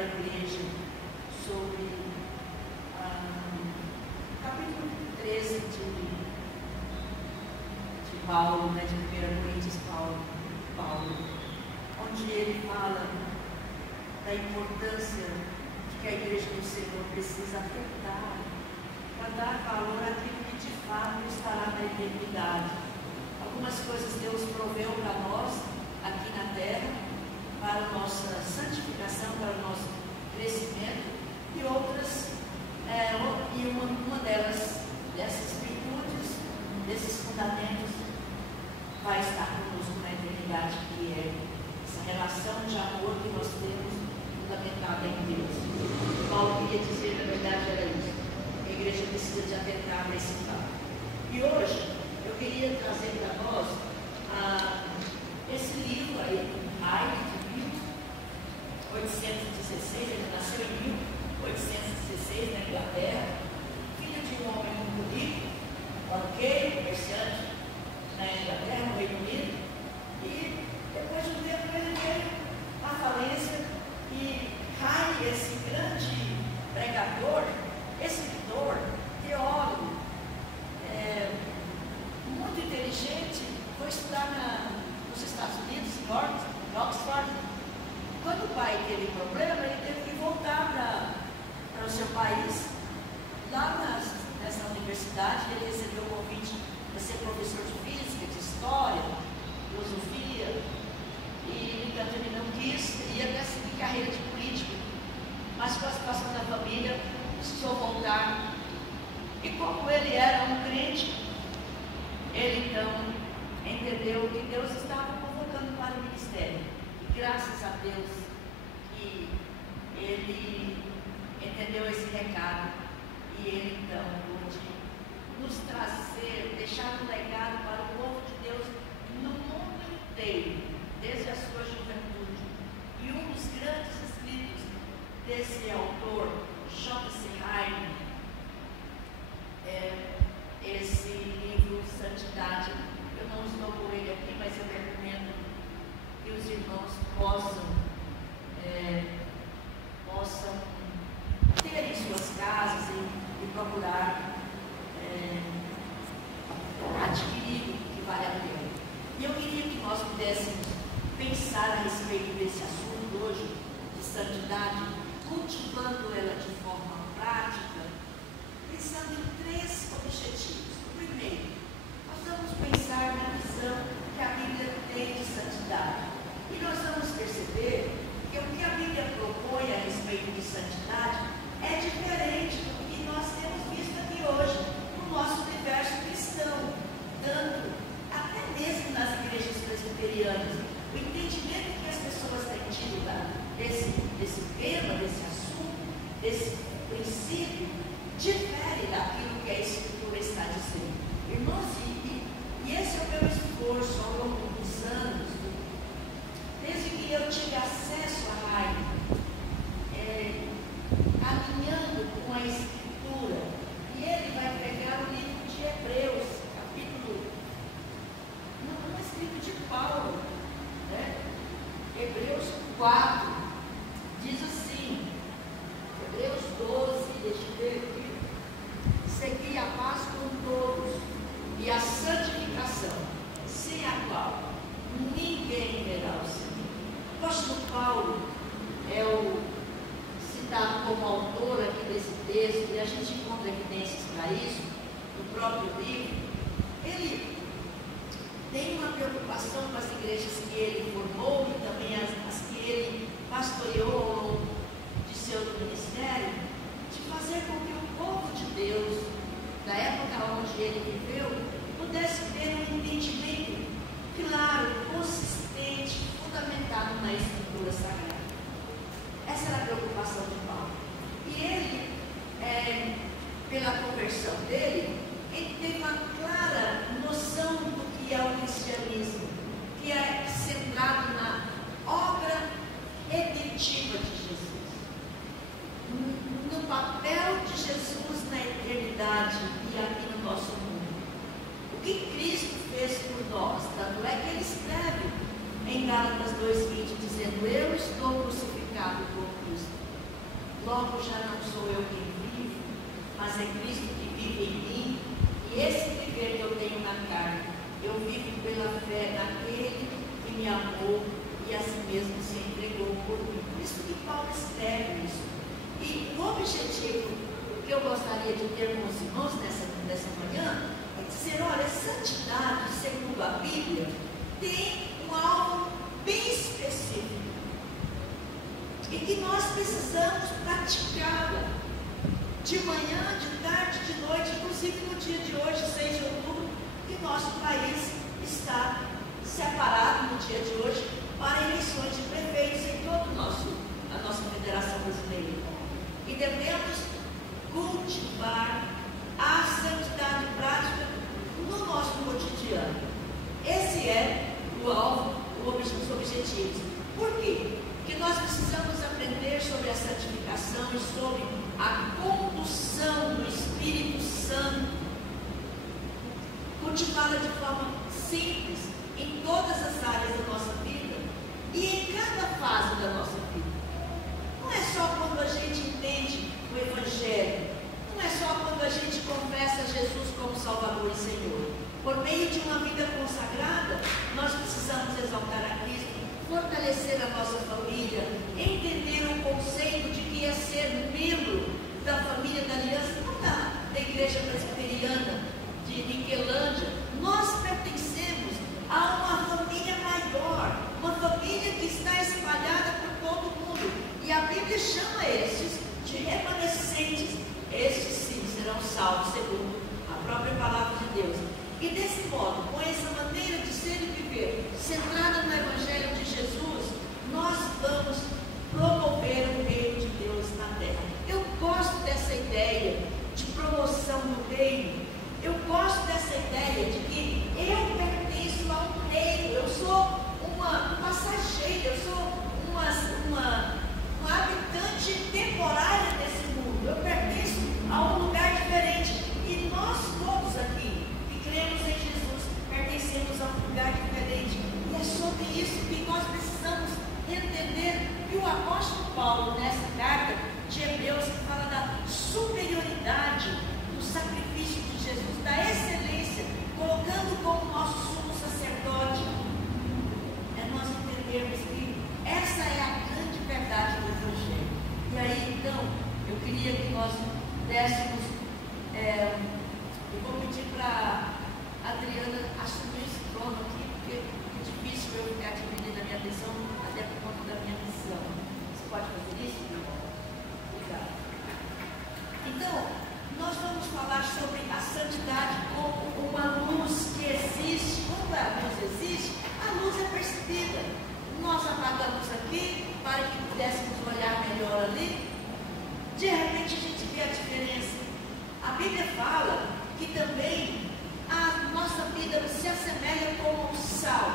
para a igreja sobre capítulo 13 de Paulo, né, de 1 Coríntios, Paulo, onde ele fala da importância de que a igreja do Senhor precisa atentar para dar valor àquilo que de fato estará na eternidade. Algumas coisas Deus proveu para nós aqui na terra, para a nossa santificação, para o nosso crescimento, e outras, uma delas, dessas virtudes, desses fundamentos, vai estar conosco na eternidade, que é essa relação de amor que nós temos fundamentada em Deus. Paulo queria dizer, na verdade, era isso. A igreja precisa de atentar para esse fato. E hoje, eu queria trazer para nós esse livro aí, de 1816, ele nasceu em 1816 na Inglaterra, filho de um homem muito rico, banqueiro, comerciante, na Inglaterra, no Reino Unido, e depois de um tempo ele veio à falência e Riley, esse grande pregador, escritor, teólogo, muito inteligente, foi estudar nos Estados Unidos, em Oxford. Quando o pai teve problema, ele teve que voltar para o seu país. Lá nessa universidade, ele recebeu o convite para ser professor de física, de história, filosofia, e no entanto ele não quis, ia até seguir carreira de político, mas com a situação da família, precisou voltar. E como ele era um crente, ele então entendeu que Deus estava convocando para o ministério. E graças a Deus que ele entendeu esse recado, e ele então pôde nos trazer, deixar um legado para o povo de Deus no mundo inteiro, desde a sua juventude. E um dos grandes escritos desse autor, J.C. Ryle, é esse livro Santidade. Eu não estou com ele aqui, mas eu recomendo que os irmãos possam ter em suas casas e procurar adquirir o que vale a pena. E eu queria que nós pudéssemos pensar a respeito desse assunto hoje, de santidade, cultivando ela de forma prática, pensando em 3 objetivos. O primeiro, nós vamos pensar na visão que a Bíblia tem de santidade. E nós vamos perceber que o que a Bíblia propõe a respeito de santidade é diferente do que nós temos visto aqui hoje, no nosso universo cristão, tanto até mesmo nas igrejas presbiterianas. O entendimento que as pessoas têm tido desse tema, desse assunto, desse princípio, difere daquilo que a Escritura está dizendo. Irmãos, e esse é o meu esforço ao longo dos anos, desde que eu tive acesso à rádio, alinhando com a Escritura, e ele vai pegar o livro de Hebreus, capítulo, não é escrito de Paulo, né? Hebreus 4, diz assim, Hebreus 12, deixa eu ver aqui, segui a paz com todos e a santificação, sem a qual ninguém verá o Senhor. O apóstolo Paulo é o citado como autor aqui desse texto, e a gente encontra evidências para isso no próprio livro. Ele tem uma preocupação com as igrejas que ele formou e também as que ele pastoreou ao longo de seu ministério, de fazer com que o povo de Deus, da época onde ele viveu, pudesse ter um entendimento claro, consistente, fundamentado na Escritura Sagrada. Essa era a preocupação de Paulo. E ele, pela conversão dele, ele teve uma clara noção do que é o cristianismo, que é centrado na obra redentiva de Jesus, no papel de Jesus na eternidade e aqui no nosso mundo. O que Cristo fez por nós, tanto é que ele escreve em Gálatas 2,20, dizendo: eu estou crucificado com Cristo. modo já não sou eu quem vivo, mas é Cristo que vive em mim. E esse viver que eu tenho na carne, eu vivo pela fé naquele que me amou e a si mesmo se entregou por mim. Por isso que Paulo escreve isso. E o objetivo que eu gostaria de ter com os irmãos nessa manhã é dizer, olha, santidade, segundo a Bíblia, tem um alvo bem específico e que nós precisamos praticá-la de manhã, de tarde, de noite, inclusive no dia de hoje, 6 de outubro, que nosso país está separado no dia de hoje para eleições de prefeitos em toda a nossa federação brasileira. E devemos cultivar a santidade prática no nosso cotidiano. Esse é o alvo, os objetivos. Por quê? Porque nós precisamos aprender sobre a santificação e sobre a condução do Espírito Santo, cultivá-la de forma simples em todas as áreas da nossa vida e em cada fase da nossa vida. Não é só quando a gente entende o Evangelho, não é só quando a gente confessa Jesus como Salvador e Senhor. Por meio de uma vida consagrada, nós precisamos exaltar a Cristo, fortalecer a nossa família, entender o conceito de que é ser membro da família da aliança, não da igreja presbiteriana de Niquelândia. Nós pertencemos a uma família maior, uma família que está espalhada por todo o mundo. E a Bíblia chama estes de remanescentes. Estes sim serão salvos, segundo a própria palavra de Deus. E desse modo, com essa maneira de ser e viver, centrada no Evangelho de Jesus, nós vamos promover o reino de Deus na terra. Eu gosto dessa ideia de promoção do reino. Eu gosto dessa ideia de que eu pertenço a um reino. Eu sou uma passageira, eu sou uma habitante temporária desse mundo. Eu pertenço a um lugar diferente. E nós todos aqui que cremos em Jesus pertencemos a um lugar diferente. E é sobre isso que nós precisamos entender. E o apóstolo Paulo, nessa carta de Hebreus, que fala da superioridade do sacrifício de Jesus, da excelência, colocando como nosso sumo sacerdote, é nós entendermos que essa é a grande verdade do Evangelho. E aí, então, eu queria que nós dessemos, eu vou pedir para a Adriana assumir esse trono aqui, porque é difícil eu ficar dividindo a minha atenção, até por conta da minha missão. Você pode fazer isso, meu irmão? Obrigada. Então, nós vamos falar sobre a santidade como uma luz que existe. Quando a luz existe, a luz é percebida. Nós apagamos aqui para que pudéssemos olhar melhor ali. De repente a gente vê a diferença. A Bíblia fala que também a nossa vida se assemelha como o sal.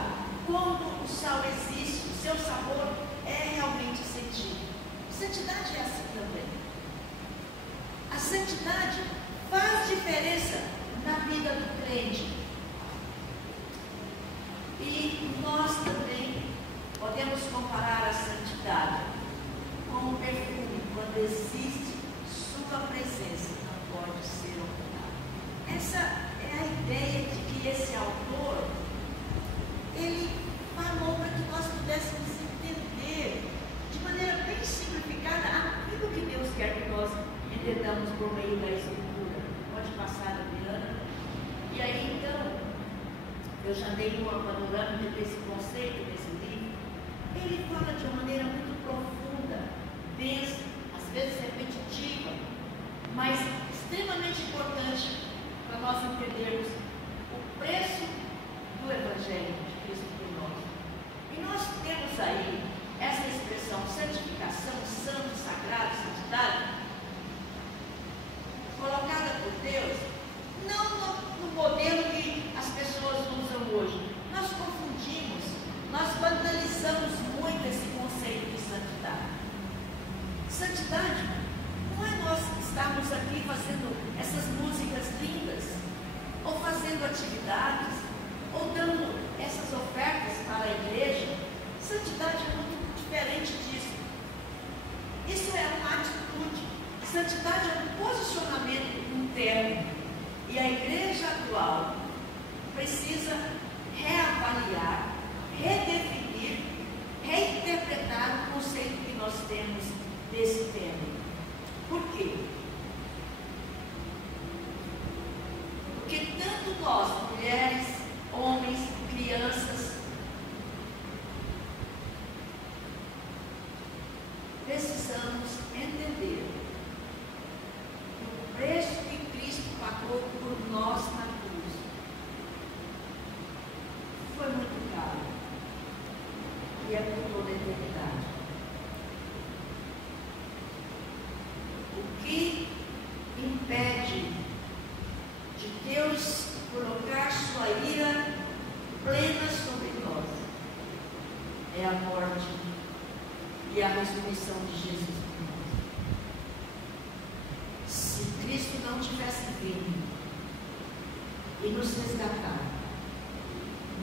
Quando o sal existe, o seu sabor é realmente sentido. Santidade é assim também. A santidade faz diferença na vida do crente. E nós também podemos comparar a santidade com o perfume. Quando existe sua presença, não pode ser ocultada. Essa é a ideia de que esse autor, ele falou para que nós pudéssemos entender de maneira bem simplificada aquilo que Deus quer que nós entendamos por meio da Escritura. Pode passar, Adriana. E aí, então, eu já dei uma panorâmica desse conceito, desse livro. Ele fala de uma maneira muito profunda, densa, às vezes repetitiva, mas extremamente importante para nós entendermos o preço do Evangelho de Cristo por nós. E nós temos aí essa expressão santificação, santo, sagrado, santidade, colocada por Deus, não no modelo que as pessoas usam hoje. Nós confundimos, nós banalizamos muito esse conceito de santidade. Santidade não é nós estarmos aqui fazendo essas músicas lindas, ou fazendo atividades, ou dando essas ofertas para a igreja. Santidade é muito diferente disso. Isso é uma atitude. Santidade é um posicionamento interno. E a igreja atual precisa reavaliar, redefinir, reinterpretar o conceito que nós temos desse tema. Por quê? Porque tanto nós, mulheres, homens, crianças, precisamos entender o preço que Cristo pagou por nós na cruz foi muito caro e é por toda a eternidade. O que impede de Deus colocar sua ira plena sobre nós é a morte e a ressurreição de Jesus por nós. Se Cristo não tivesse vindo e nos resgatar,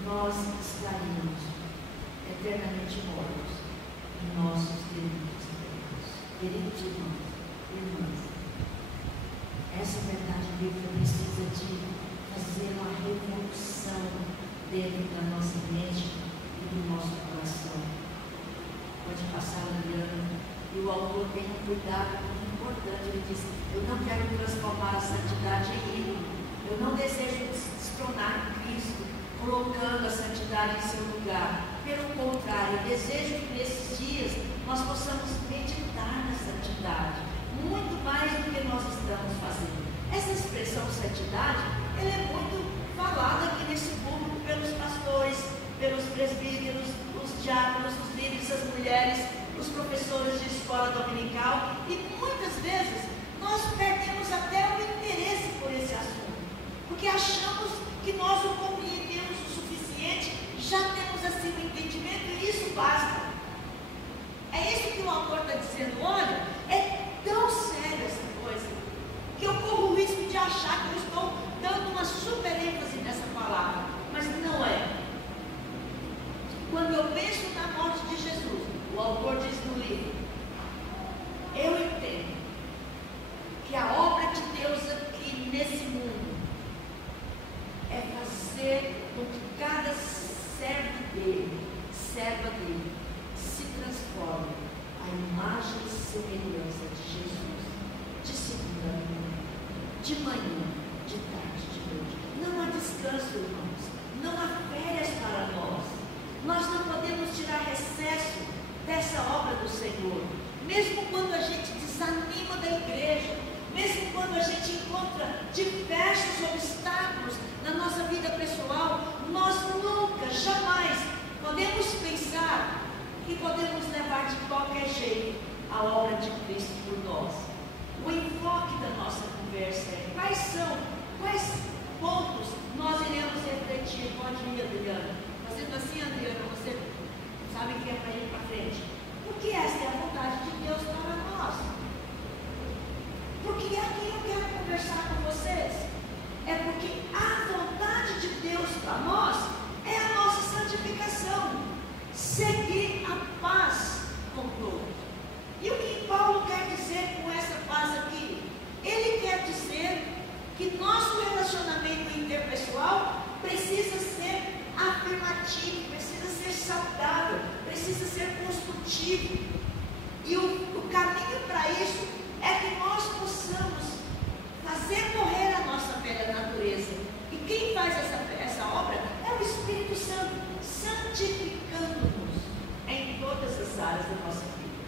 nós estaríamos eternamente mortos em nossos delitos e pecados. Queridos irmãos, irmãs, essa verdade bíblica precisa de fazer uma revolução dentro da nossa mente e do nosso coração. Pode passar, Adriana, e o autor tem um cuidado muito importante. Ele diz: eu não quero transformar a santidade em ídolo, eu não desejo destronar Cristo, colocando a santidade em seu lugar. Pelo contrário, eu desejo que nesses dias nós possamos meditar na santidade, muito mais do que nós estamos fazendo. Essa expressão santidade, ela é muito falada aqui nesse público pelos pastores, pelos presbíteros, os diáconos, os líderes, as mulheres, os professores de escola dominical, e muitas vezes nós perdemos até o interesse por esse assunto, porque achamos que nós o compreendemos o suficiente, já temos assim o entendimento e isso basta. É isso que o autor está dizendo. Olha, é tão sério essa coisa, que eu corro o risco de achar que eu estou dando uma super ênfase nessa palavra, mas não é. Quando eu penso na morte de Jesus, o autor diz no livro, eu entendo que a obra de Deus aqui nesse mundo é fazer com que cada servo dele, serva dele, se transforme à imagem e semelhança de Jesus, de segunda de manhã, de tarde, de noite. Não há descanso, irmãos, não há férias para nós. Nós não podemos tirar recesso dessa obra do Senhor, mesmo quando a gente desanima da igreja, mesmo quando a gente encontra diversos obstáculos na nossa vida pessoal, nós nunca, jamais podemos pensar que podemos levar de qualquer jeito a obra de Cristo por nós. O enfoque da nossa conversa é quais pontos nós iremos refletir. Pode ir, Adriana. Fazendo assim, Adriana, você sabe que é para ir para frente. Porque essa é a vontade de Deus para nós. Porque aqui eu quero conversar com vocês. É porque a vontade de Deus para nós é a nossa santificação. Seguir a paz com todos. E o que Paulo quer dizer com essa paz aqui? Ele quer dizer que nosso relacionamento interpessoal precisa ser afirmativo, precisa ser saudável, precisa ser construtivo. E o caminho para isso é que nós possamos fazer morrer a nossa velha natureza. E quem faz essa obra é o Espírito Santo, santificando-nos em todas as áreas da nossa vida.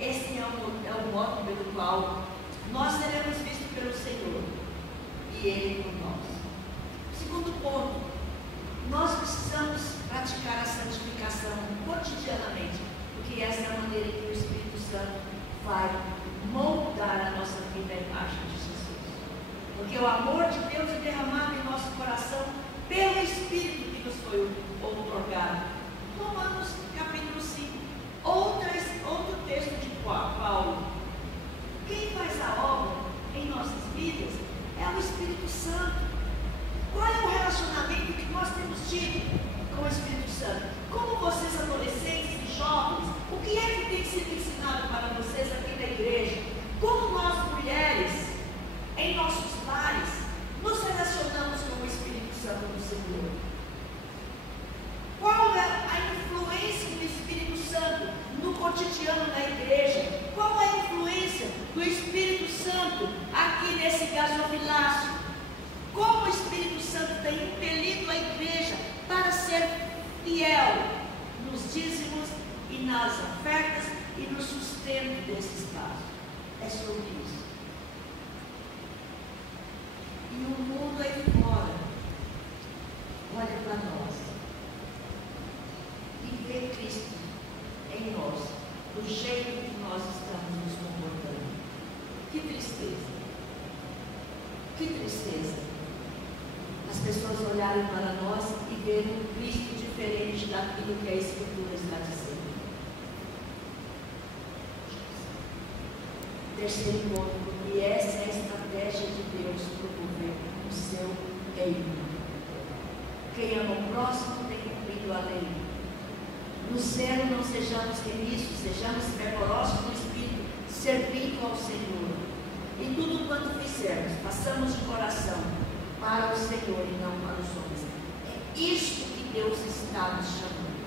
Esse é o modo pelo qual nós seremos vistos pelo Senhor e Ele por nós. Segundo ponto, nós precisamos praticar a santificação cotidianamente, porque essa é a maneira que o Espírito Santo vai moldar a nossa vida à imagem de Jesus. Porque o amor de Deus é derramado em nosso coração pelo Espírito que nos foi outorgado. Romanos capítulo 5, outro texto de Paulo. Quem faz a obra em nossas vidas é o Espírito Santo. Qual é o relacionamento que nós temos tido com o Espírito Santo? Como vocês, adolescentes e jovens, o que é que tem sido ensinado para vocês aqui na igreja? Como Espírito Santo aqui nesse gasofilácio. Como o Espírito Santo tem impelido a igreja para ser fiel nos dízimos e nas ofertas e no sustento desse espaço. É sobre isso. E o mundo aí fora olha para nós e vê Cristo em nós, do jeito que nós estamos nos comportando. Que tristeza! Que tristeza! As pessoas olharem para nós e verem um Cristo diferente daquilo que a Escritura está dizendo. Terceiro ponto, porque essa é a estratégia de Deus promover o seu reino. Quem ama o próximo tem cumprido a lei. No zelo não sejamos remisos, sejamos fervorosos no Espírito, servindo ao Senhor. E tudo quanto fizermos, façamos de coração para o Senhor e não para os homens. É isso que Deus está nos chamando.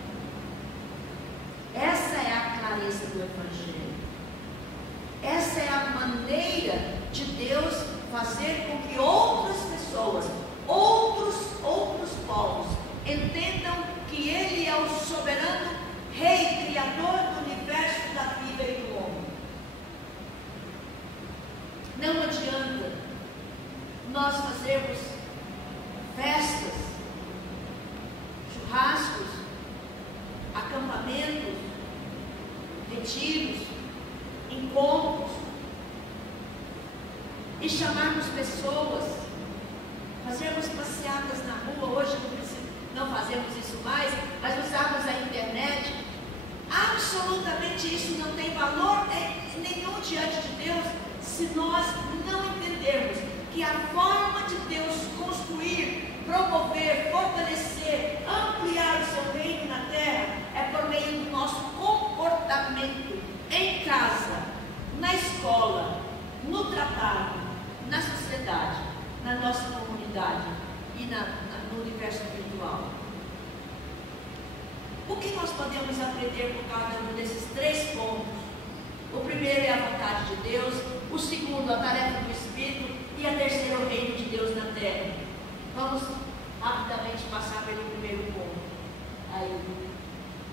Essa é a clareza do Evangelho. Essa é a maneira de Deus fazer com que outras pessoas, outros povos, entendam que Ele é o soberano Rei, Criador do universo, da vida e do homem. Não adianta nós fazermos festas, churrascos, acampamentos, retiros, encontros e chamarmos pessoas, fazermos passeadas na rua. Hoje não fazemos isso mais, mas usamos a internet. Absolutamente isso não tem valor nenhum diante de Deus se nós não entendermos que a forma de Deus construir, promover, fortalecer, ampliar o seu reino na terra é por meio do nosso comportamento em casa, na escola, no trabalho, na sociedade, na nossa comunidade e no universo espiritual. O que nós podemos aprender por cada um desses três pontos? O primeiro é a vontade de Deus, o segundo a tarefa do Espírito e a terceira o reino de Deus na terra. Vamos rapidamente passar pelo primeiro ponto aí,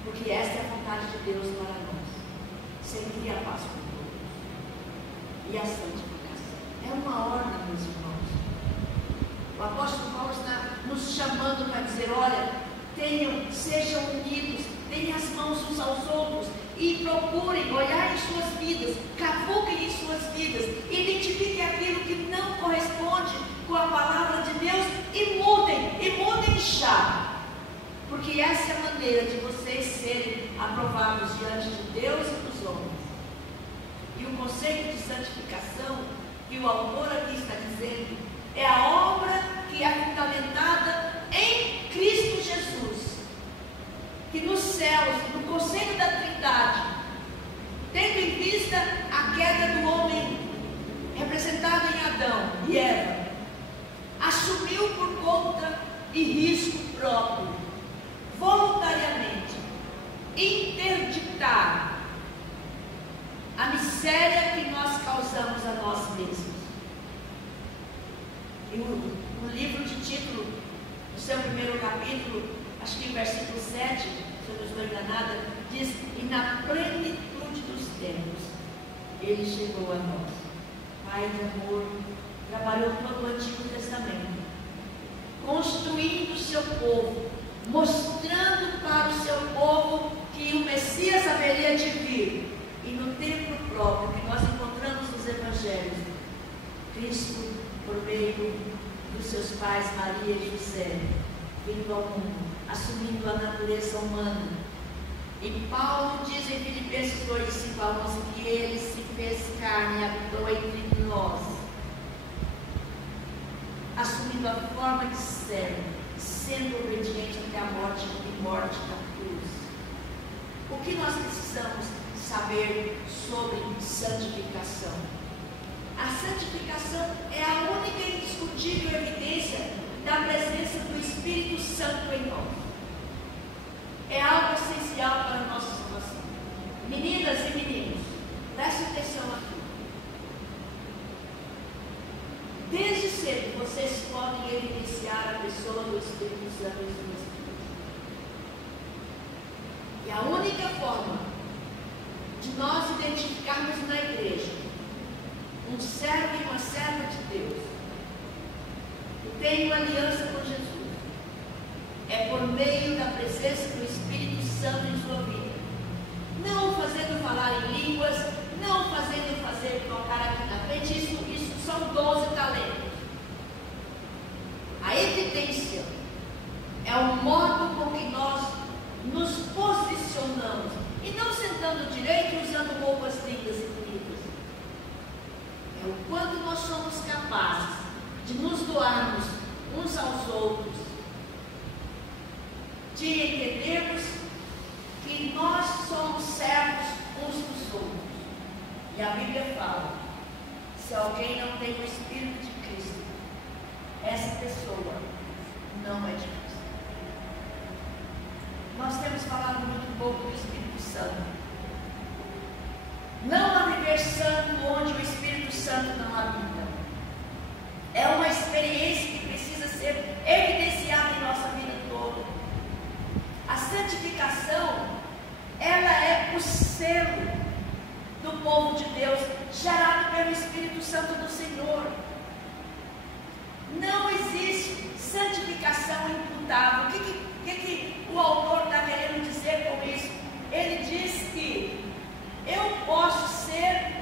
porque essa é a vontade de Deus para nós. Sempre a paz com todos e a santificação. É uma ordem, meus irmãos. O apóstolo Paulo está nos chamando para dizer: olha, sejam unidos, tenham as mãos uns aos outros e procurem olhar em suas vidas, cavuquem em suas vidas, identifiquem aquilo que não corresponde com a palavra de Deus e mudem já, porque essa é a maneira de vocês serem aprovados diante de Deus e dos homens. E o conceito de santificação que o autor aqui está dizendo é a obra que é fundamentada em Cristo Jesus, que nos céus, no conceito da Trindade, tendo em vista a queda do homem representada em Adão e Eva, assumiu por conta e risco próprio, voluntariamente, interditar a miséria que nós causamos a nós mesmos. E no livro de Tito, no seu primeiro capítulo, acho que em versículo 7, se eu não estou enganada, diz: e na plenitude dos tempos, Ele chegou a nós. Pai de amor, trabalhou todo o Antigo Testamento, construindo o seu povo, mostrando para o seu povo que o Messias haveria de vir. E no tempo próprio que nós encontramos nos Evangelhos, Cristo, por meio dos seus pais Maria e José, vindo ao mundo, assumindo a natureza humana. E Paulo diz em Filipenses 2, 5 a 11, que Ele se fez carne e habitou entre nós, assumindo a forma de servo, sendo obediente até a morte e morte da cruz. O que nós precisamos saber sobre santificação? A santificação é a única e indiscutível evidência da presença do Espírito Santo em nós. É algo essencial para a nossa salvação. Meninas e meninos, prestem atenção aqui. cedo vocês podem evidenciar a pessoa do Espírito Santo em suas vidas. E a única forma de nós identificarmos na igreja um servo e uma serva de Deus que tem uma aliança com Jesus é por meio da presença do Espírito Santo em sua vida. Não fazendo falar em línguas, não fazendo tocar aqui na frente, isso são 12 talentos. A evidência é o modo com que nós nos posicionamos, e não sentando direito usando roupas lindas e bonitas. É o quanto nós somos capazes de nos doarmos uns aos outros, de entendermos que nós somos servos uns dos outros. E a Bíblia fala: se alguém não tem o Espírito de Cristo, essa pessoa não é de Cristo. Nós temos falado muito pouco do Espírito Santo. Não há viver santo onde o Espírito Santo não habita. É uma experiência que precisa ser evidenciada em nossa vida toda. A santificação, ela é o selo do povo de Deus, gerado pelo Espírito Santo do Senhor. Não existe santificação imputável. O que o autor está querendo dizer com isso? Ele diz que eu posso ser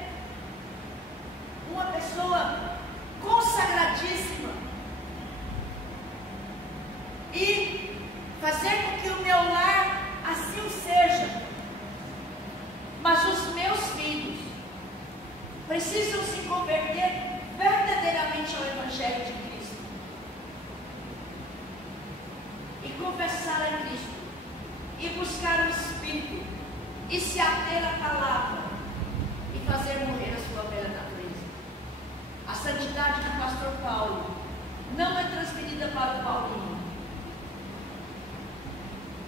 uma pessoa consagradíssima e fazer com que o meu lar assim o seja, mas os meus filhos precisam se converter verdadeiramente ao Evangelho de Cristo e confessar a Cristo e buscar o Espírito e se ater à palavra e fazer morrer a sua velha natureza. A santidade do pastor Paulo não é transferida para o Paulinho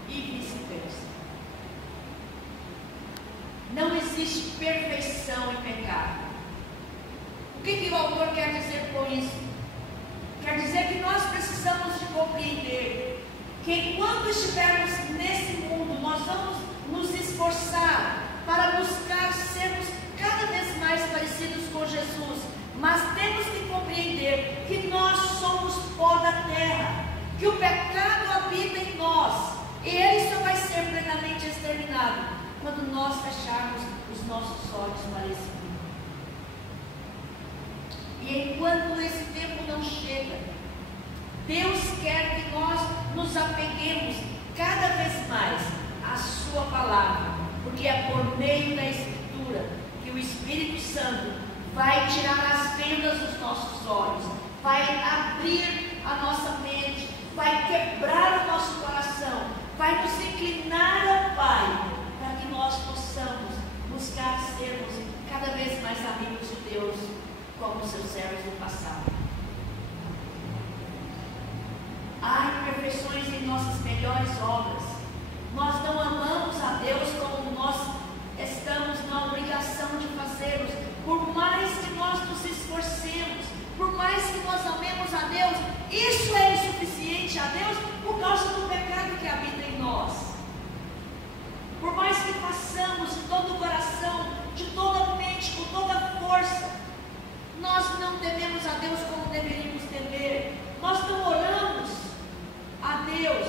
e vice-versa. Não existe perfeição em pecado. O que o autor quer dizer com isso? Quer dizer que nós precisamos de compreender que enquanto estivermos nesse mundo, nós vamos nos esforçar para buscar sermos cada vez mais parecidos com Jesus, mas temos que compreender que nós somos pó da terra, que o pecado habita em nós, e ele só vai ser plenamente exterminado quando nós fecharmos os nossos olhos para esse mundo. E enquanto esse tempo não chega, Deus quer que nós nos apeguemos cada vez mais à sua palavra, porque é por meio da Escritura que o Espírito Santo vai tirar as vendas dos nossos olhos, vai abrir a nossa mente, vai quebrar o nosso coração, vai nos inclinar ao Pai, para que nós possamos buscar sermos cada vez mais amigos de Deus, como seus servos do passado. Há imperfeições em nossas melhores obras. Nós não amamos a Deus como nós estamos na obrigação de fazermos. Por mais que nós nos esforcemos, por mais que nós amemos a Deus, isso é insuficiente a Deus por causa do pecado que habita em nós. Por mais que façamos de todo o coração, de toda a mente, com toda a força, nós não tememos a Deus como deveríamos temer. Nós não oramos a Deus,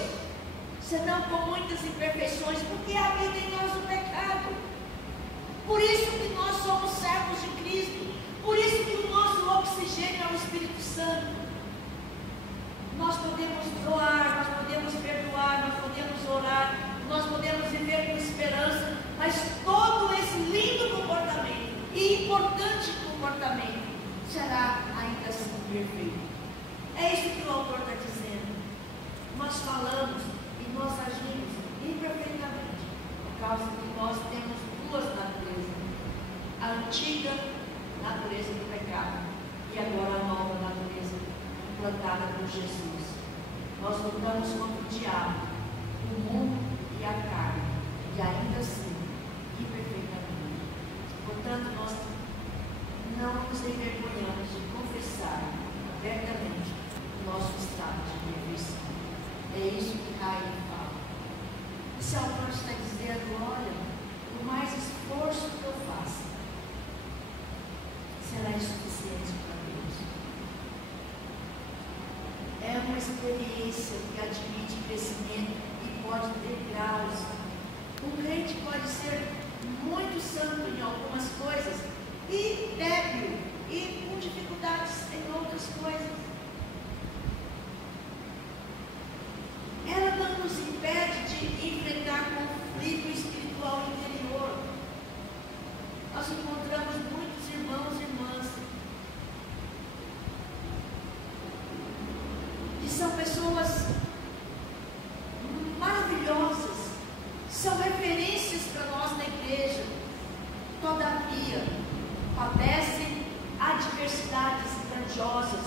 senão com muitas imperfeições, porque habita em nós o pecado. Por isso que nós somos servos de Cristo, por isso que o nosso oxigênio é o Espírito Santo. Nós podemos doar, nós podemos perdoar, nós podemos orar, nós podemos viver com esperança, mas todo esse lindo comportamento e importante comportamento será ainda assim perfeito. É isso que o autor está dizendo. Nós falamos e nós agimos imperfeitamente por causa que nós temos duas naturezas: a antiga natureza do pecado e agora a nova natureza implantada por Jesus. Nós lutamos contra o diabo, o mundo e a carne, e ainda assim imperfeitamente. Portanto, nós não nos envergonhamos de confessar a abertamente o nosso estado de perfeição. É isso que Caim fala. Esse autor está dizendo, olha, por mais esforço que eu faça, será insuficiente para Deus. É uma experiência que admite crescimento e pode ter graus. Um crente pode ser muito santo em algumas coisas e débil e com dificuldades em outras coisas. Ela não nos impede de enfrentar conflito espiritual interior. Nós encontramos muitos irmãos e irmãs que são pessoas maravilhosas, são referências para nós na igreja, todavia padecem adversidades grandiosas,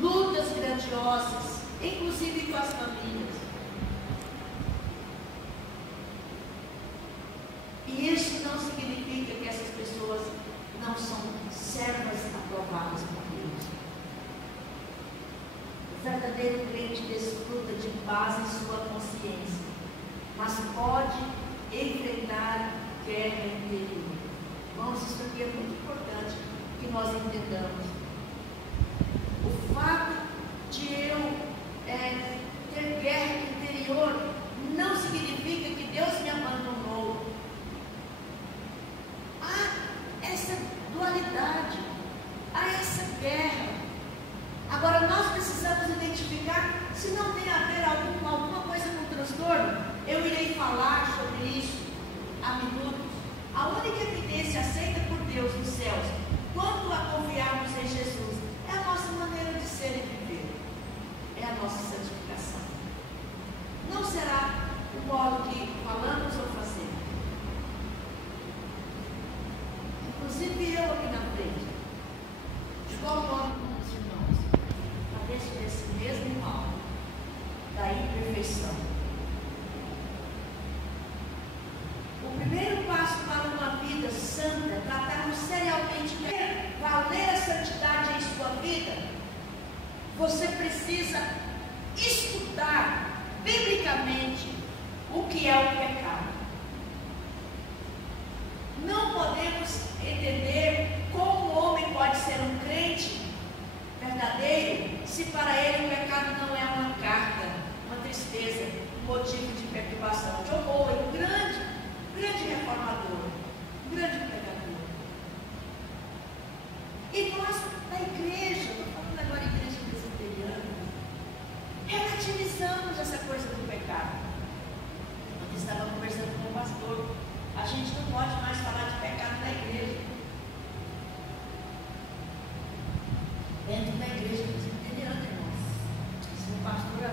lutas grandiosas, inclusive com as famílias. E isso não significa que essas pessoas não são servas aprovadas por Deus. O verdadeiro crente desfruta de paz em sua consciência, mas pode enfrentar guerra interior. Irmãos, isso aqui é muito importante que nós entendamos. O fato de eu ter guerra interior não significa que Deus me abandonou. Há essa dualidade, há essa guerra. Agora nós precisamos identificar se não tem a ver alguma coisa com transtorno. Eu irei falar sobre isso há minutos. A única evidência aceita por Deus nos céus, quanto a confiarmos em Jesus, é a nossa maneira de ser e viver, é a nossa santificação. Não será o modo que falamos ou fazemos. Inclusive eu aqui na frente, de qual modo com os irmãos, padeço desse mesmo mal, da imperfeição. O primeiro passo para uma vida santa, tratarmos seriamente, valer a santidade em sua vida, você precisa estudar biblicamente o que é o pecado. Não podemos entender como o homem pode ser um crente verdadeiro se para ele o pecado não é uma carga, uma tristeza, um motivo de perturbação. John Owen, grande reformador, grande pregador. E nós, na igreja, estou falando agora igreja presbiteriana, relativizamos essa coisa do pecado. Eu estava conversando com o pastor, a gente não pode mais falar de pecado na igreja. Dentro da igreja presbiteriana, irmãos. Se o pastor vai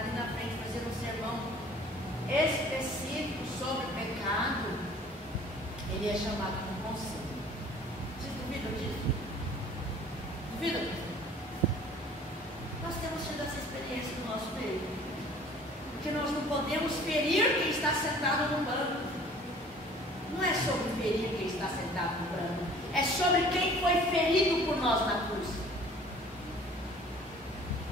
ali na frente fazer um sermão específico sobre pecado, ele é chamado de conselho. Vocês duvidam disso? Duvidam disso? Nós temos tido essa experiência no nosso meio, porque nós não podemos ferir quem está sentado no banco. Não é sobre ferir quem está sentado no banco, é sobre quem foi ferido por nós na cruz.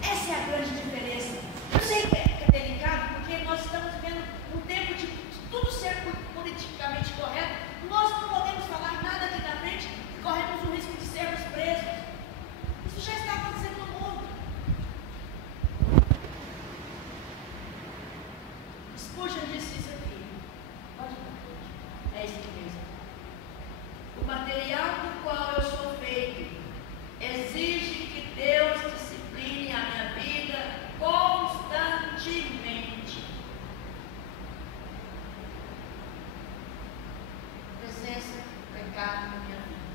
Essa é a grande diferença. Eu sei que é delicado, porque nós estamos vivendo um tempo de tudo ser politicamente correto. Nós não podemos falar nada aqui na frente e corremos o risco de sermos presos. Isso já está acontecendo no mundo. Spurgeon disse isso aqui. Pode ir. É isso mesmo. O material do qual eu sou feito exige que Deus discipline a minha vida constantemente. Presença, pecado na minha vida.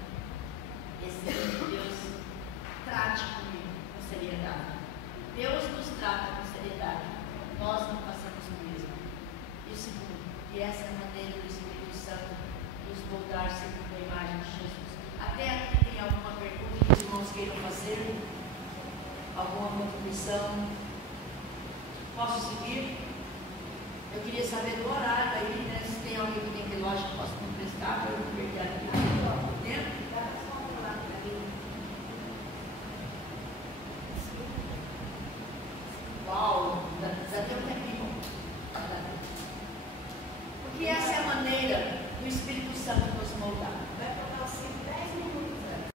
Exige que Deus trate comigo com seriedade. Deus nos trata com seriedade. Nós não passamos o mesmo. E o segundo, que essa é a maneira do Espírito Santo nos moldar segundo a imagem de Jesus. Até aqui tem alguma pergunta que os irmãos queiram fazer? Alguma contribuição? Posso seguir? Eu queria saber do horário aí, né? Se tem alguém que tem relógio que possa me emprestar para eu não perder aqui.